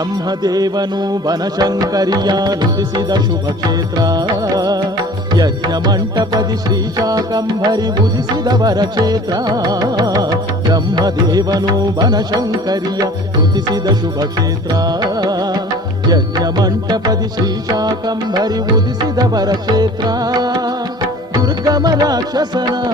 ಬ್ರಹ್ಮದೇವನು ಬನಶಂಕರಿಯ ನುಡಿಸಿದ ಶುಭ ಕ್ಷೇತ್ರ. ಯಜ್ಞ ಮಂಟಪದಿ ಶ್ರೀಶಾಕಂಭರಿ ಉದಿಸಿದವರ ಕ್ಷೇತ್ರ. ಬ್ರಹ್ಮದೇವನು ಬನಶಂಕರಿಯ ನುಡಿಸಿದ ಶುಭ ಕ್ಷೇತ್ರ. ಯಜ್ಞ ಮಂಟಪದಿ ಶ್ರೀಶಾಕಂಭರಿ ಉದಿಸಿದವರ ಕ್ಷೇತ್ರ. ದುರ್ಗಮ ರಾಕ್ಷಸನ